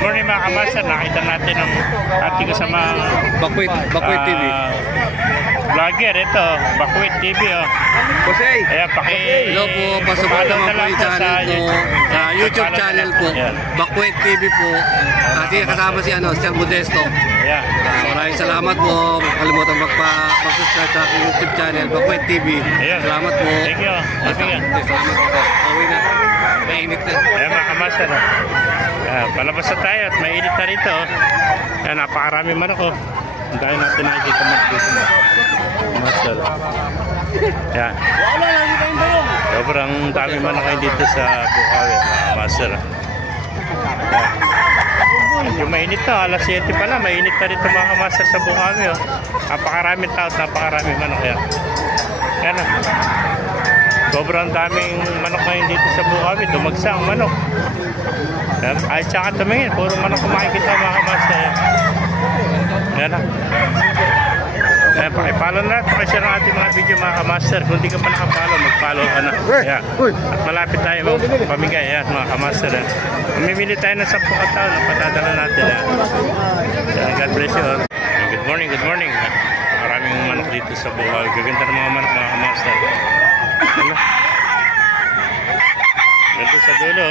Good morning mga kamaster. Nakita natin ang ating kasama Bakwit TV. Vlogger ito, Bakwit TV oh. Jose. Ayan, Hello po, pasubok naman po yung channel ko. YouTube channel po. Bakwit TV po. Kasi kasama si Sir Modesto. Ayan. Maraming salamat po. Kalimutan mag-subscribe sa aking YouTube channel, Bakwit TV. Salamat po. Thank you. Salamat po. Pauwi na. Mainit na. Ayan mga kamaster oh. Palabas na tayo at mainit na rito oh. Ayan, napakarami manok oh. Dahil natin nakikita mag-dito na kamaster oh. Ayan. Sobrang dami manok kayo dito sa Bukawi mga kamaster oh. Yung mainit na, alas 7 pala, mainit na rito mga kamaster sa Bukawi oh. Napakaraming tao, napakaraming manok yan. Yan oh. Sobrang daming manok ngayon dito sa Bukawi, dumagsa ang manok. Ay, tsaka tumingin, puro manok kung makikita mga kamaster. Yan na. Pakipalo na, pakishare ng ating mga video mga kamaster. Kung di ka pa nakapalo, mag-follow ka na. Yan. At malapit tayo pamigay, yan mga kamaster. Mamimili tayo ng 10 katao na patadala natin. Yan. God bless you all. Good morning, good morning. Maraming manok dito sa Bukawi. Gaganda ng mga manok mga kamaster. Ganda sa dulo.